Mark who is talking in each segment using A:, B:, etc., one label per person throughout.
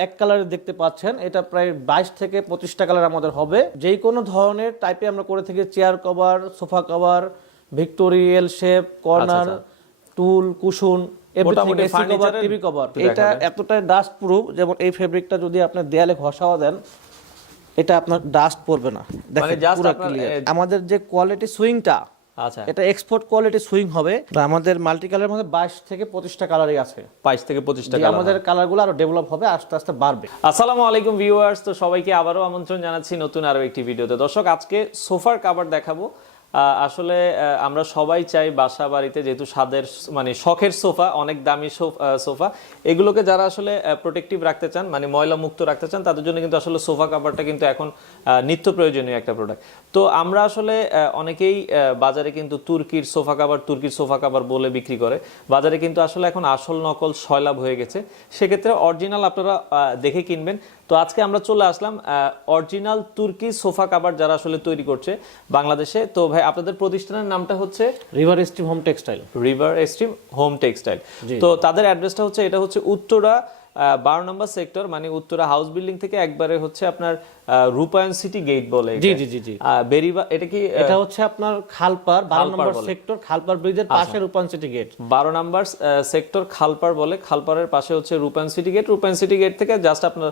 A: এক কালারের দেখতে পাচ্ছেন এটা প্রায় বাইশ থেকে পঁচিশটা কালার আমাদের হবে। যেই কোনো ধরনের টাইপে আমরা করে থাকি chair cover sofa cover Victorian shape corner টুল কুশন টিভি কভার এটা এতটাই ডাস্ট প্রুফ যেমন এই ফেব্রিকটা যদি আপনি দেয়ালে ঘষাও দেন এটা আপনার ডাস্ট পড়বে না। দেখেন
B: মানে আপনার। এ-
A: আমাদের যে কোয়ালিটি সুইংটা
B: আচ্ছা।
A: এটা এক্সপোর্ট কোয়ালিটি সুইং হবে। আমাদের মাল্টি কালারের মধ্যে বাইশ থেকে পঁচিশটা কালারই আছে।
B: বাইশ থেকে পঁচিশটা
A: আমাদের কালারগুলো আরও ডেভেলপ হবে আস্তে আস্তে বাড়বে।
B: আসসালামু আলাইকুম ভিউয়ার্স তো সবাইকে আবারও আমন্ত্রণ জানাচ্ছি নতুন আরও একটি ভিডিওতে দর্শক আজকে সোফার কাভার দেখাবো। আসলে আমরা সবাই চাই বাসা বাড়িতে যেহেতু স্বাদের মানে শখের সোফা, অনেক দামি সোফা এগুলোকে যারা আসলে প্রোটেক্টিভ রাখতে চান মানে ময়লা মুক্ত রাখতে চান, তাদের জন্য কিন্তু আসলে সোফা কাভারটা কিন্তু এখন নিত্য প্রয়োজনীয় একটা প্রোডাক্ট তো আমরা আসলে অনেকেই বাজারে কিন্তু তুর্কির সোফা কাভার তুর্কির সোফা কাভার বলে বিক্রি করে। বাজারে কিন্তু আসলে এখন আসল নকল সয়লাভ হয়ে গেছে। সেক্ষেত্রে অরিজিনাল আপনারা দেখে কিনবেন। তো আজকে আমরা চলে আসলাম অরিজিনাল তুর্কি সোফা কাভার যারা আসলে তৈরি করছে বাংলাদেশে। তো ভাই আপনাদের প্রতিষ্ঠানের নামটা হচ্ছে
A: River Esteem Home Textile
B: River Esteem Home Textile তো তাদের অ্যাড্রেসটা হচ্ছে এটা হচ্ছে উত্তরা বারো নম্বর সেক্টর মানে উত্তরা হাউস বিল্ডিং থেকে একবারে হচ্ছে আপনার রূপায়ণ সিটি গেট বলে
A: জি, জি, জি, জি।
B: বেরিবা এটা কি
A: এটা হচ্ছে আপনার খালপার বারো
B: খালপার
A: নম্বর সেক্টর খালপার ব্রিজের পাশে রূপান সিটি গেট
B: বারো নাম্বার সেক্টর খালপার বলে। খালপারের পাশে হচ্ছে Rupayan City Gate Rupayan City Gate থেকে জাস্ট আপনার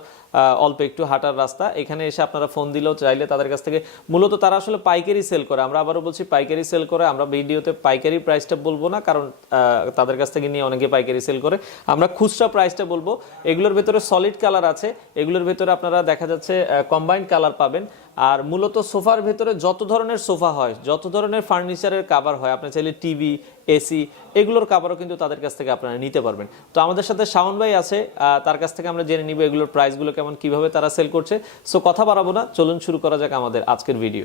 B: অল্প একটু হাঁটার রাস্তা। এখানে এসে আপনারা ফোন দিলেও চাইলে তাদের কাছ থেকে। মূলত তারা আসলে পাইকারি সেল করে। আমরা আবারও বলছি পাইকারি সেল করে। আমরা ভিডিওতে পাইকারি প্রাইসটা বলব না কারণ আহ, তাদের কাছ থেকে নিয়ে অনেকে পাইকারি সেল করে। আমরা খুচরা প্রাইসটা বলব। এগুলোর ভেতরে সলিড কালার আছে। এগুলোর ভেতরে আপনারা দেখা যাচ্ছে কম্বাইন্ড কালার পাবেন। আর মূলত সোফার ভেতরে যত ধরনের সোফা হয়, যত ধরনের ফার্নিচারের কাভার হয় আপনার চাইলে টিভি, এসি এগুলোর কাভারও কিন্তু তাদের কাছ থেকে আপনারা নিতে পারবেন। তো আমাদের সাথে শাওন ভাই আছে তার কাছ থেকে আমরা জেনে নিব এগুলোর প্রাইসগুলো কেমন, কীভাবে তারা সেল করছে। সো কথা বাড়াবো না, চলুন শুরু করা যাক আমাদের আজকের ভিডিও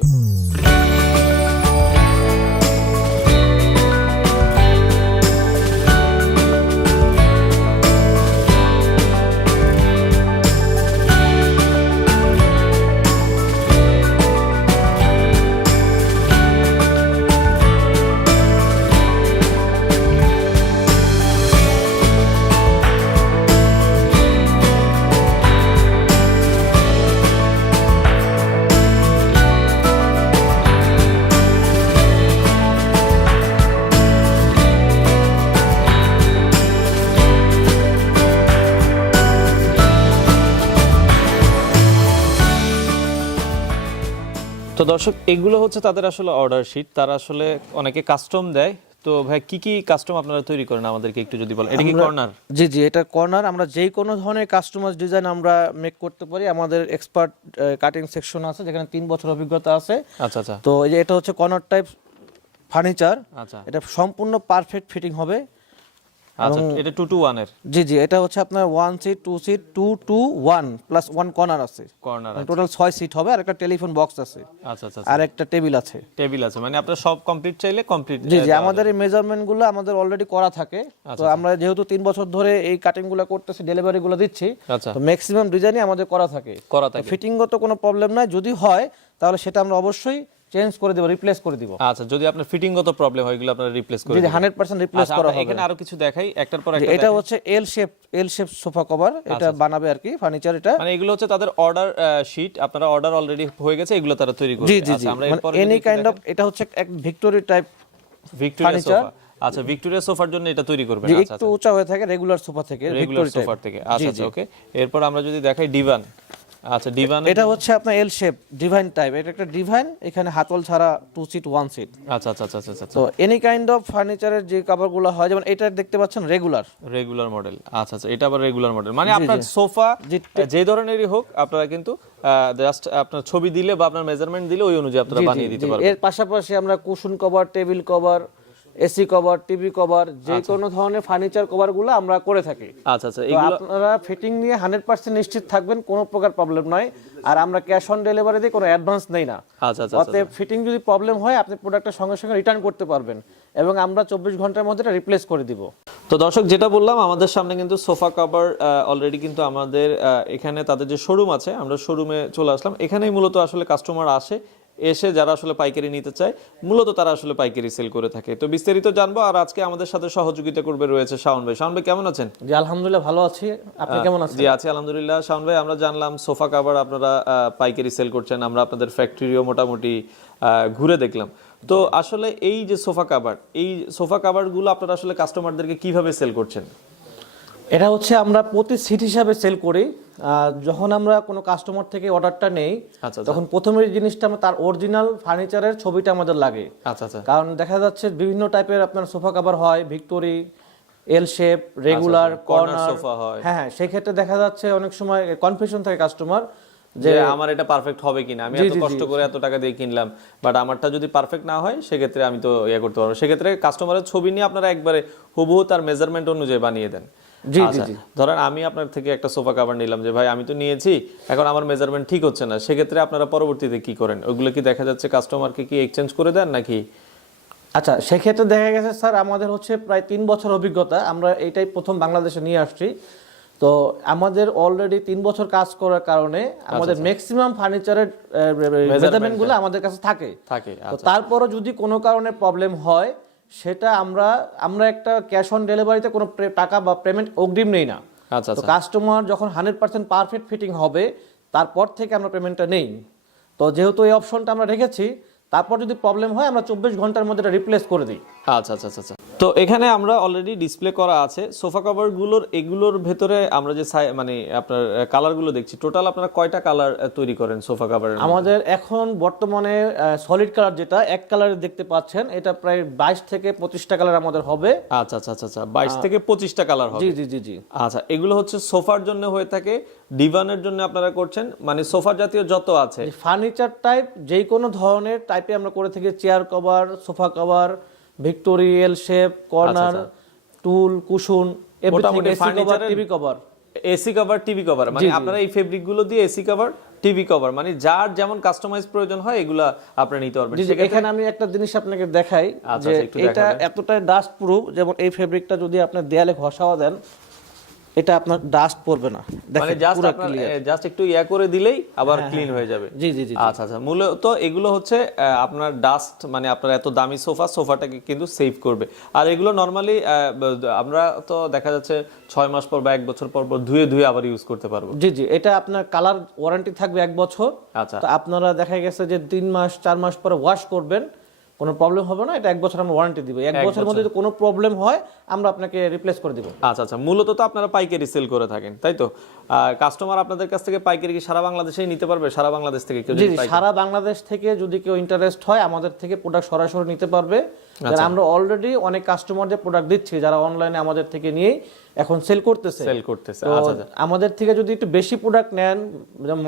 B: তো দর্শক এগুলো হচ্ছে তাদের আসলে অর্ডার শিট তারা আসলে অনেকে কাস্টম দেয়। তো ভাই কি কি কাস্টম আপনারা তৈরি করেন আমাদেরকে একটু যদি বলেন? এটা কি কর্নার
A: জি জি এটা কর্নার আমরা যেই কোনো ধরনের কাস্টমাইজ ডিজাইন আমরা মেক করতে পারি। আমাদের এক্সপার্ট কাটিং সেকশন আছে যেখানে তিন বছর অভিজ্ঞতা আছে।
B: আচ্ছা আচ্ছা।
A: তো এই যে এটা হচ্ছে কর্নার টাইপ ফার্নিচার
B: আচ্ছা।
A: এটা সম্পূর্ণ পারফেক্ট ফিটিং হবে।
B: আচ্ছা এটা টু টু ওয়ানের
A: জি জি এটা হচ্ছে আপনার one seat two seat two two one plus one corner আছে।
B: কর্নার
A: টোটাল ছয় সিট হবে আর একটা টেলিফোন বক্স আছে।
B: আচ্ছা আচ্ছা
A: আর একটা টেবিল আছে।
B: টেবিল আছে মানে আপনার সব কমপ্লিট চাইলে কমপ্লিট
A: জি জি আমাদের এই মেজারমেন্টগুলো আমাদের অলরেডি করা থাকে।
B: আচ্ছা,
A: তো আমরা যেহেতু তিন বছর ধরে এই কাটিংগুলো করতেছি ডেলিভারি গুলো দিচ্ছি
B: আচ্ছা।
A: তো ম্যাক্সিমাম ডিজাইনই আমাদের করা থাকে।
B: করা থাকে।
A: ফিটিংগত কোনো প্রবলেম নাই। যদি হয় তাহলে সেটা আমরা অবশ্যই চেঞ্জ করে দেবো রিপ্লেস করে দিব।
B: আচ্ছা যদি আপনার ফিটিংগত প্রবলেম হয় এগুলো আপনারা রিপ্লেস করে
A: যদি
B: দিবেন।
A: হান্ড্রেড পার্সেন্ট রিপ্লেস
B: আচ্ছা,
A: করা হবে।
B: এখানে আরও কিছু দেখাই একটার পর একটা
A: এটা হচ্ছে L shape L shape sofa cover এটা বানাবে আর কি ফার্নিচার এটা।
B: মানে এগুলো হচ্ছে তাদের অর্ডার শিট আপনারা অর্ডার অলরেডি হয়ে গেছে এগুলো তারা তৈরি করবে। আচ্ছা, আমরা এরপরে
A: এনি কাইন্ড অফ এটা হচ্ছে এক ভিক্টোরি টাইপ
B: ভিক্টোরিয়া সোফা আচ্ছা ভিক্টোরিয়া সোফার জন্য এটা তৈরি করবেন। আচ্ছা
A: একটু উঁচা হয়ে থাকে রেগুলার সোফা থেকে
B: রেগুলার সোফার থেকে। আচ্ছা আচ্ছা ওকে এরপর আমরা যদি দেখাই ডিভান আচ্ছা ডিভান
A: এটা হচ্ছে আপনার এল শেপ ডিভাইন টাইপ এটা একটা ডিভাইন এখানে হাতল ছাড়া টু সিট ওয়ান সিট
B: আচ্ছা আচ্ছা আচ্ছা আচ্ছা
A: তো এনি কাইন্ড অফ ফার্নিচারের যে কাভারগুলো হয় যেমন এটা দেখতে পাচ্ছেন রেগুলার
B: রেগুলার মডেল আচ্ছা আচ্ছা এটা আবার রেগুলার মডেল মানে আপনার সোফা যে ধরনেরই হোক আপনারা কিন্তু জাস্ট আপনার ছবি দিলে বা আপনার মেজারমেন্ট দিলে ওই অনুযায়ী আপনারা বানিয়ে দিতে পারবেন।
A: এর পাশাপাশি আমরা cushion cover table cover AC cover TV cover যে কোনো ধরনের ফার্নিচার কভারগুলো আমরা করে থাকি।
B: আচ্ছা আচ্ছা
A: আপনারা ফিটিং নিয়ে হান্ড্রেড পার্সেন্ট নিশ্চিত থাকবেন কোনো প্রকার প্রবলেম নয়। আর আমরা ক্যাশ অন ডেলিভারি দিয়ে কোনো অ্যাডভান্স নেই না।
B: আচ্ছা আচ্ছা আচ্ছা
A: অতএব ফিটিং যদি প্রবলেম হয় আপনি প্রোডাক্টটা সঙ্গে সঙ্গে রিটার্ন করতে পারবেন এবং আমরা চব্বিশ ঘণ্টার মধ্যে এটা রিপ্লেস করে দিব।
B: তো দর্শক যেটা বললাম আমাদের সামনে কিন্তু সোফা কভার অলরেডি কিন্তু আমাদের এখানে তাদের যে শোরুম আছে আমরা শোরুমে চলে আসলাম। এখানেই মূলত আসলে কাস্টমার আসে এসে যারা আসলে পাইকারি নিতে চায় মূলত তারা আসলে পাইকারি সেল করে থাকে। তো বিস্তারিত জানব আর আজকে আমাদের সাথে সহযোগিতা করবে রয়েছে শাওন ভাই। শাওন ভাই কেমন আছেন?
A: জি আলহামদুলিল্লাহ ভালো আছি। আপনি কেমন আছেন?
B: জি আছি আলহামদুলিল্লাহ। শাওন ভাই আমরা জানলাম সোফা কাভার আপনারা পাইকারি সেল করছেন। আমরা আপনাদের ফ্যাক্টরিও মোটামুটি আহ, ঘুরে দেখলাম। তো আসলে এই যে সোফা কাভার এই সোফা কাভারগুলো আপনারা আসলে কাস্টমারদেরকে কীভাবে সেল করছেন?
A: এটা হচ্ছে আমরা প্রতি সিট হিসাবে সেল করি। যখন আমরা কোনো কাস্টমার থেকে অর্ডারটা নেই
B: আচ্ছা
A: তখন প্রথমে জিনিসটা আমরা তার অরিজিনাল ফার্নিচারের ছবিটা আমাদের লাগে।
B: আচ্ছা আচ্ছা।
A: কারণ দেখা যাচ্ছে বিভিন্ন টাইপের আপনার সোফা কভার হয় ভিক্টোরি এল শেপ রেগুলার
B: আচ্ছা,
A: কর্নার
B: sofa হয়।
A: হ্যাঁ হ্যাঁ সেক্ষেত্রে দেখা যাচ্ছে অনেক সময় কনফিউশন থাকে কাস্টমার
B: যে আমার এটা পারফেক্ট হবে কিনা। আমি এত কষ্ট করে এত টাকা দিয়ে কিনলাম বাট আমারটা যদি পারফেক্ট না হয় সেক্ষেত্রে আমি তো ইয়ে করতে পারব সেক্ষেত্রে কাস্টমারের ছবি নিয়ে আপনারা একবারে হুবহু তার মেজারমেন্ট অনুযায়ী বানিয়ে দেন।
A: জি, জি,
B: আচ্ছা, ধরেন আমি আপনার থেকে একটা সোফা কাভার নিলাম যে ভাই আমি তো নিয়েছি এখন আমার মেজারমেন্ট ঠিক হচ্ছে না। সেক্ষেত্রে আপনারা পরবর্তীতে কি করেন? ওগুলো কি দেখা যাচ্ছে কাস্টমারকে কি এক্সচেঞ্জ করে দেন নাকি?
A: আচ্ছা সেক্ষেত্রে দেখা গেছে স্যার আমাদের হচ্ছে প্রায় তিন বছর অভিজ্ঞতা আমরা এটাই প্রথম বাংলাদেশে নিয়ে আসছি। তো আমাদের অলরেডি তিন বছর কাজ করার কারণে আমাদের ম্যাক্সিমাম ফার্নিচারের মেজারমেন্টগুলো আমাদের কাছে থাকে।
B: থাকে
A: তো তারপরও যদি কোনো কারণে প্রবলেম হয় সেটা আমরা আমরা একটা ক্যাশ অন ডেলিভারিতে কোনো টাকা বা পেমেন্ট অগ্রিম নেই না।
B: আচ্ছা
A: তো
B: আচ্ছা
A: কাস্টমার যখন হান্ড্রেড পার্সেন্ট পারফেক্ট ফিটিং হবে তারপর থেকে আমরা পেমেন্টটা নেই। তো যেহেতু এই অপশনটা আমরা রেখেছি তারপর যদি প্রবলেম হয় আমরা চব্বিশ ঘণ্টার মধ্যে এটা রিপ্লেস করে দিই।
B: আচ্ছা আচ্ছা আচ্ছা আচ্ছা। তো এখানে আমরা অলরেডি ডিসপ্লে করা আছে। সোফা কভারগুলোর এগুলোর ভেতরে আমরা যে সাই- মানে আপনার কালারগুলো দেখছি টোটাল আপনারা কয়টা কালার তৈরি করেন সোফা কভারের
A: আমাদের এখন বর্তমানে সলিড কালার যেটা এক কালারে দেখতে পাচ্ছেন এটা প্রায় বাইশ থেকে পঁচিশটা কালার আমাদের হবে।
B: আচ্ছা আচ্ছা আচ্ছা আচ্ছা বাইশ থেকে পঁচিশটা কালার হবে।
A: জি জি জি জি।
B: আচ্ছা এগুলো হচ্ছে সোফার জন্য হয়ে থাকে। ডিভানের জন্য আপনারা করছেন মানে সোফা জাতীয় যত আছে।
A: ফার্নিচার টাইপ যেই কোনো ধরনের টাইপে আমরা করে থাকি chair cover sofa cover Victorian shape corner টুল cushion everything AC cover TV cover.
B: AC cover TV cover মানে আপনারা এই ফেব্রিকগুলো দিয়ে এসি কভার টিভি কভার মানে যার যেমন কাস্টমাইজ প্রয়োজন হয় এগুলা আপনারা নিতে পারবেন।
A: এখানে আমি একটা জিনিস আপনাকে দেখাই
B: আচ্ছা,
A: যে
B: আচ্ছা,
A: এটা। এতটাই ডাস্ট প্রুফ যেমন এই ফেব্রিকটা যদি আপনার দেয়ালে ঘষাও দেন এটা আপনার ডাস্ট পড়বে না।
B: মানে জাস্ট জাস্ট একটু ইয়া করে দিলেই আবার ক্লিন হয়ে। যাবে।
A: জি জি জি
B: আচ্ছা আচ্ছা। মূলত এগুলো হচ্ছে আপনার ডাস্ট মানে আপনার এত দামি সোফা সোফাটাকে কিন্তু সেভ করবে। আর এগুলো নর্মালি আমরা তো দেখা যাচ্ছে ছয় মাস পর বা এক বছর পর পর ধুয়ে ধুয়ে আবার ইউজ করতে পারব।
A: জি জি। এটা আপনার কালার ওয়ারেন্টি থাকবে এক বছর।
B: আচ্ছা।
A: তো আপনারা দেখা গেছে যে তিন মাস চার মাস পরে ওয়াশ করবেন। কোনো প্রবলেম হবে না এটা এক বছর আমরা ওয়ারেন্টি দিব। এক বছরের মধ্যে যদি কোনো প্রবলেম হয় আমরা আপনাকে রিপ্লেস করে দিব।
B: আচ্ছা আচ্ছা মূলত তো আপনারা পাইকারি সেল করে থাকেন তাই তো? কাস্টমার আপনাদের কাছ থেকে পাইকারি কি সারা বাংলাদেশেই নিতে পারবে? সারা বাংলাদেশ থেকে কেউ
A: জি সারা বাংলাদেশ থেকে যদি কেউ ইন্টারেস্ট হয় আমাদের থেকে প্রোডাক্ট সরাসরি নিতে পারবে।
B: আচ্ছা।
A: আমরা অলরেডি অনেক কাস্টমারদের প্রোডাক্ট দিচ্ছি যারা অনলাইনে আমাদের থেকে নিয়ে এখন সেল করতেছে।
B: সেল করতেছে আচ্ছা আচ্ছা।
A: আমাদের থেকে যদি একটু বেশি প্রোডাক্ট নেন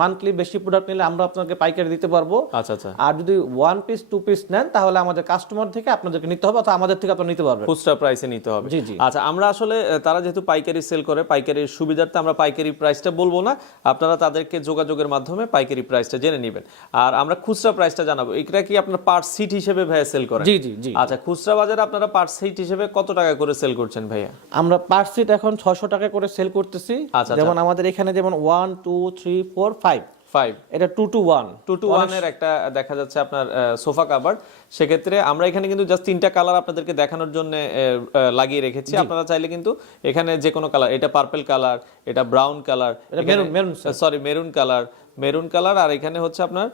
A: মান্থলি বেশি প্রোডাক্ট নিলে আমরা আপনাকে পাইকারি দিতে পারব।
B: আচ্ছা আচ্ছা।
A: আর যদি ওয়ান পিস টু পিস নেন তাহলে আমাদের কাস্টমার থেকে আপনাদেরকে নিতে হবে অথবা আমাদের থেকে আপনারা নিতে পারবেন।
B: খুচরা প্রাইসে নিতে হবে।
A: জি, জি।
B: আচ্ছা আমরা আসলে তারা যেহেতু পাইকারি সেল করে পাইকারির সুবিধার্থে আমরা পাইকারি প্রাইসটা বলব না। আপনারা তাদেরকে যোগাযোগের মাধ্যমে পাইকারি প্রাইসটা জেনে নেবেন। আর আমরা খুচরা প্রাইসটা জানাব। এটা কি আপনার পার সিট হিসেবে ভাইয়া সেল করেন?
A: জি জি জি।
B: আচ্ছা খুচরা বাজারে আপনারা পার সিট হিসেবে কত টাকা করে সেল করছেন ভাইয়া?
A: আমরা পার সিট এখন ছয়শো টাকা করে সেল করতেছি।
B: আচ্ছা,
A: যেমন আমাদের এখানে যেমন one two three four five
B: five
A: এটা two two one
B: two two ওয়ানের একটা দেখা যাচ্ছে আপনার সোফা কাভার সেক্ষেত্রে আমরা এখানে কিন্তু জাস্ট তিনটা কালার আপনাদেরকে দেখানোর জন্য লাগিয়ে রেখেছি। আপনারা চাইলে কিন্তু এখানে যে কোনো কালার এটা পার্পল কালার এটা brown colour sorry maroon colour maroon colour আর এখানে হচ্ছে আপনার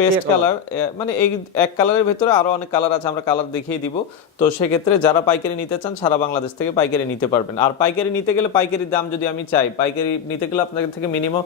B: পেস্ট কালার মানে এই এক কালারের ভেতরে আরও অনেক কালার আছে আমরা কালার দেখিয়ে দিব। তো সেক্ষেত্রে যারা পাইকারি নিতে চান সারা বাংলাদেশ থেকে পাইকারি নিতে পারবেন। আর পাইকারি নিতে গেলে পাইকারি দাম যদি আমি চাই পাইকারি নিতে গেলে আপনাদের থেকে মিনিমাম